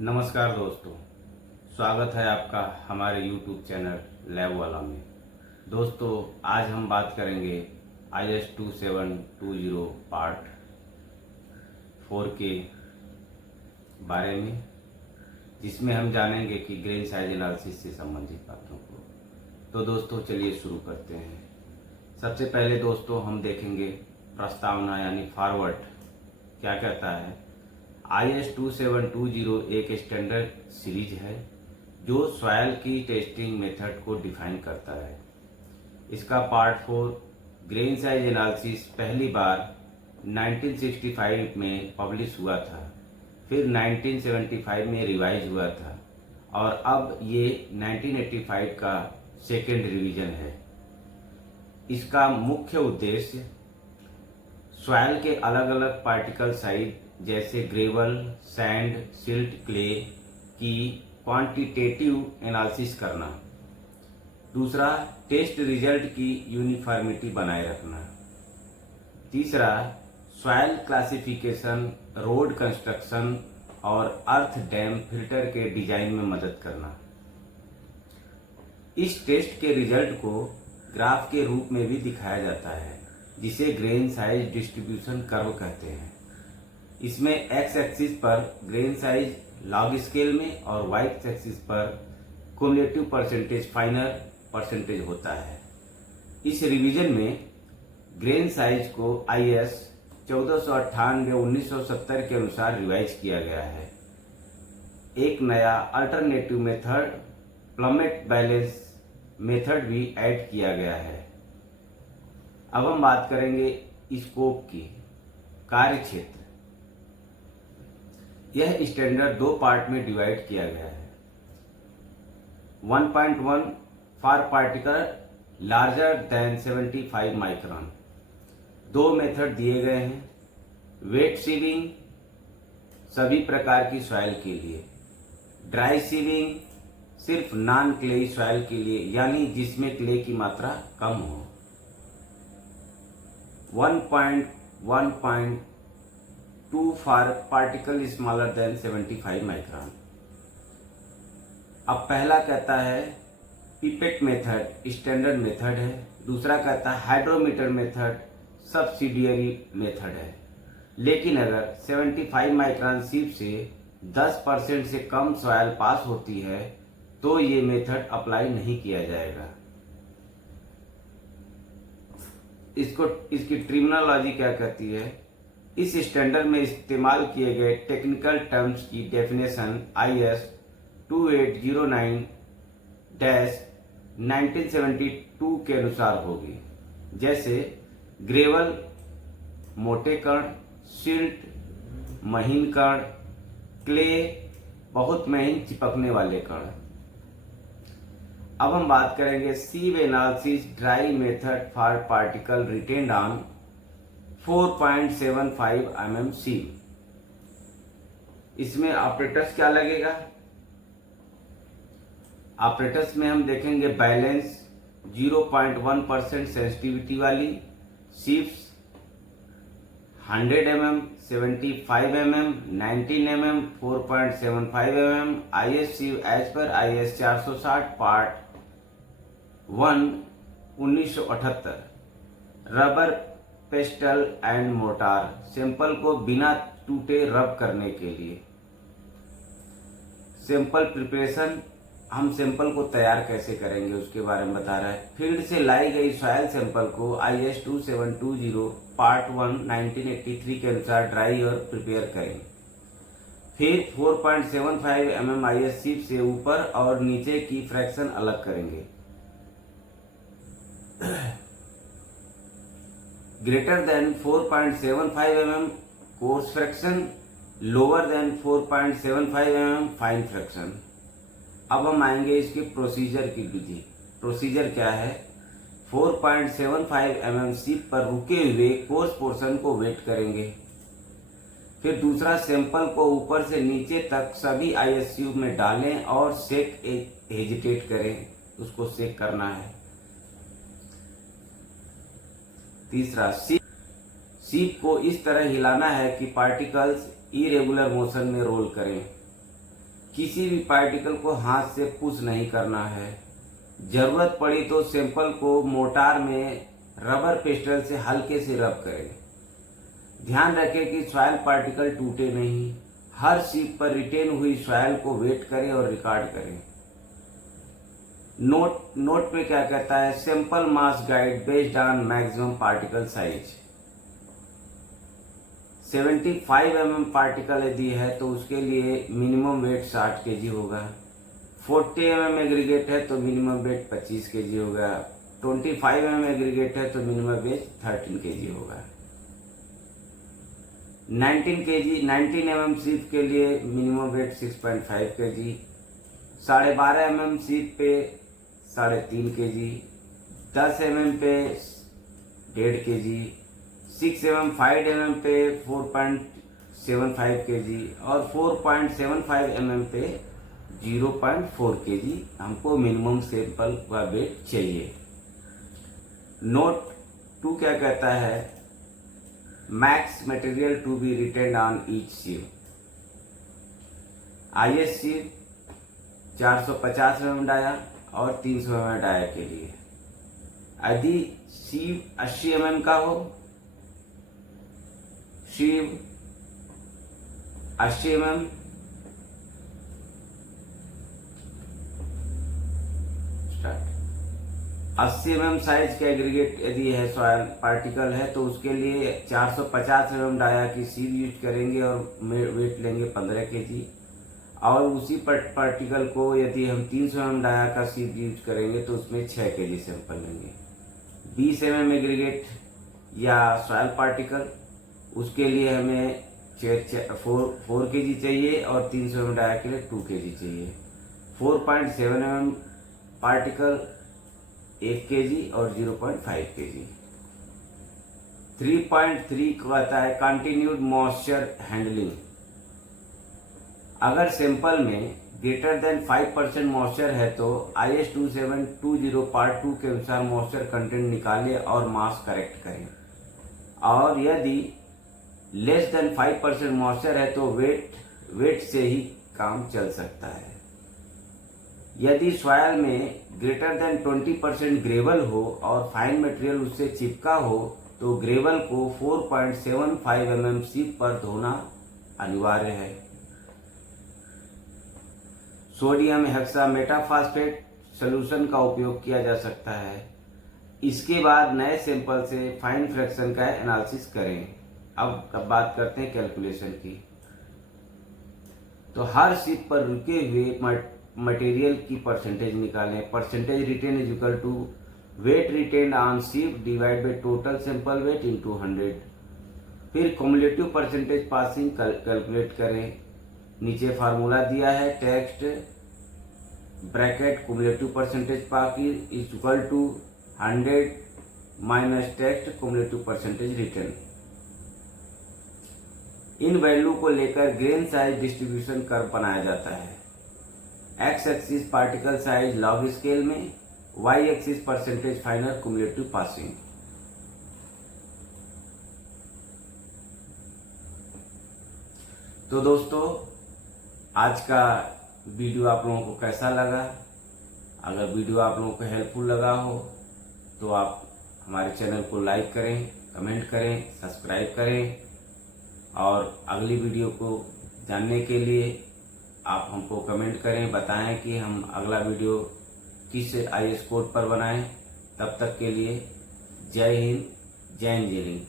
नमस्कार दोस्तों, स्वागत है आपका हमारे YouTube चैनल लैब वाला में। दोस्तों, आज हम बात करेंगे IS 2720 पार्ट 4 के बारे में, जिसमें हम जानेंगे कि ग्रेन साइज एनालिसिस से संबंधित बातों को। तो दोस्तों चलिए शुरू करते हैं। सबसे पहले दोस्तों हम देखेंगे प्रस्तावना यानी फॉरवर्ड क्या कहता है। IS 2720 एक स्टैंडर्ड सीरीज है जो सॉइल की टेस्टिंग मेथड को डिफाइन करता है। इसका पार्ट 4 ग्रेन साइज एनालिसिस पहली बार 1965 में पब्लिश हुआ था, फिर 1975 में रिवाइज हुआ था और अब ये 1985 का सेकेंड रिवीजन है। इसका मुख्य उद्देश्य सॉइल के अलग अलग पार्टिकल साइज जैसे ग्रेवल, सैंड, सिल्ट, क्ले की क्वांटिटेटिव एनालिसिस करना। दूसरा, टेस्ट रिजल्ट की यूनिफॉर्मिटी बनाए रखना। तीसरा, सॉइल क्लासिफिकेशन, रोड कंस्ट्रक्शन और अर्थ डैम फिल्टर के डिजाइन में मदद करना। इस टेस्ट के रिजल्ट को ग्राफ के रूप में भी दिखाया जाता है, जिसे ग्रेन साइज डिस्ट्रीब्यूशन कर्व कहते हैं। इसमें एक्स एक्सिस पर ग्रेन साइज लॉग स्केल में और वाई एक्सिस पर क्युमुलेटिव परसेंटेज फाइनल परसेंटेज होता है। इस रिवीजन में ग्रेन साइज को IS 1498-1970 के अनुसार रिवाइज किया गया है। एक नया alternative method plummet balance method भी ऐड किया गया है। अब हम बात करेंगे स्कोप की, कार्य क्षेत्र। यह स्टैंडर्ड दो पार्ट में डिवाइड किया गया है। 1.1 for particle larger than 75 micron. दो मेथड दिए गए हैं। वेट सीविंग सभी प्रकार की सॉइल के लिए, ड्राई सीविंग सिर्फ नॉन क्लेई सॉइल के लिए, यानी जिसमें क्ले की मात्रा कम हो। 1.1.2 for particle smaller than 75 micron. अब पहला कहता है पिपेट मेथड स्टैंडर्ड मेथड है। दूसरा कहता है हाइड्रोमीटर मेथड सब्सिडियरी मेथड है। लेकिन अगर 75 माइक्रोन सीप से 10% से कम सॉइल पास होती है तो ये मेथड अप्लाई नहीं किया जाएगा। इसकी टर्मिनोलॉजी क्या कहती है। इस स्टैंडर्ड में इस्तेमाल किए गए टेक्निकल टर्म्स की डेफिनेशन IS 2809-1972 के अनुसार होगी, जैसे ग्रेवल मोटे कण, सिल्ट महीन कण, क्ले बहुत महीन चिपकने वाले कण। अब हम बात करेंगे sieve analysis dry method for particle retained on 4.75 mm sieve. इसमें ऑपरेटर्स क्या लगेगा। ऑपरेटर्स में हम देखेंगे बैलेंस 0.1% सेंसिटिविटी वाली sieves 100 mm, 75 mm, 19 mm, 4.75 mm IS sieve as per IS 460 part 1 1978। Rubber pestle and mortar sample को बिना टूटे रब करने के लिए। सैंपल प्रिपरेशन, हम सैंपल को तैयार कैसे करेंगे उसके बारे में बता रहा है। फील्ड से लाई गई सॉइल सैंपल को IS 2720 पार्ट 1 1983 के अनुसार ड्राई और प्रिपेयर करें। फिर 4.75 mm IS सीप से ऊपर और नीचे की फ्रैक्शन अलग करेंगे। Greater than 4.75 mm coarse fraction, lower than 4.75 mm fine fraction. अब हम आएंगे इसके प्रोसीजर की विधि। प्रोसीजर क्या है। 4.75 mm सीप पर रुके हुए कोर्स पोर्शन को वेट करेंगे। फिर दूसरा सैंपल को ऊपर से नीचे तक सभी IS ट्यूब में डालें और सेक हेजिटेट करें, उसको सेक करना है। तीसरा, सीप को इस तरह हिलाना है कि पार्टिकल्स इरेगुलर मोशन में रोल करें। किसी भी पार्टिकल को हाथ से पुश नहीं करना है। जरूरत पड़ी तो सैंपल को मोटार में रबर पेस्टल से हल्के से रब करें। ध्यान रखें कि सॉइल पार्टिकल टूटे नहीं। हर शीट पर रिटेन हुई सॉइल को वेट करें और रिकॉर्ड करें। नोट पे क्या कहता है, sample mass guide based on maximum particle size. 75 mm particle यदि है तो उसके लिए मिनिमम वेट 60 kg होगा। 40 mm एग्रीगेट है तो मिनिमम वेट 25 kg होगा। 25 mm एग्रीगेट है तो मिनिमम वेट 13 kg होगा। 19 mm सीप के लिए मिनिमम वेट 6.5 kg। 12.5 mm सीप पे 3.5 kg। 10 mm पे 1.5 kg। 6 mm 5 mm पे 4.75 kg और 4.75 mm पे 0.4 kg हमको मिनिमम सैंपल का वेट चाहिए। नोट 2 क्या कहता है, max material to be retained on each sieve. IS sieve 450 mm dia और 300 mm डाया के लिए। यदि सीव 80 mm का हो, सीव 80 mm, स्टार्ट। 80 mm साइज के एग्रीगेट यदि है सॉइल पार्टिकल है तो उसके लिए 450 mm डाया की सीव यूज करेंगे और वेट लेंगे 15 kg। और उसी पार्टिकल को यदि हम 300 mm डाया का सीव यूज करेंगे तो उसमें 6 kg सैंपल लेंगे। 20 mm एग्रीगेट या सॉइल पार्टिकल, उसके लिए हमें 4 kg चाहिए और 300 mm डाया के लिए 2 kg चाहिए। 4.7 mm पार्टिकल 1 kg और 0.5 kg। 3.3 कहता है कंटिन्यूड मॉइस्चर हैंडलिंग। अगर सैंपल में ग्रेटर देन 5% मॉइस्चर है तो IS 2720 पार्ट 2 के अनुसार मॉइस्चर कंटेंट निकालें और मास करेक्ट करें। और यदि लेस देन 5% मॉइस्चर है तो वेट से ही काम चल सकता है। यदि सॉइल में ग्रेटर देन 20% ग्रेवल हो और फाइन मटेरियल उससे चिपका हो तो ग्रेवल को 4.75 mm सीप पर धोना अनिवार्य है। सोडियम हेक्सामेटाफॉस्फेट सॉल्यूशन का उपयोग किया जा सकता है। इसके बाद नए सैंपल से फाइन फ्रैक्शन का एनालिसिस करें। अब बात करते हैं कैलकुलेशन की। तो हर शीट पर रुके हुए मटेरियल की परसेंटेज निकालें। Percentage retained is equal to weight retained on sheet divide by total sample weight into 100। फिर क्युमुलेटिव परसेंटेज पासिंग कैलकुलेट करें। नीचे फार्मूला दिया है, text bracket cumulative percentage passing is equal to 100 minus text cumulative percentage return. इन value को लेकर grain size distribution curve बनाया जाता है। X axis particle size log scale में, Y axis percentage final cumulative passing. तो दोस्तों, आज का वीडियो आप लोगों को कैसा लगा? अगर वीडियो आप लोगों को हेल्पफुल लगा हो तो आप हमारे चैनल को लाइक करें, कमेंट करें, सब्सक्राइब करें और अगली वीडियो को जानने के लिए आप हमको कमेंट करें, बताएं कि हम अगला वीडियो किस IS कोड पर बनाएं। तब तक के लिए जय हिंद, जय इंजीनियरिंग।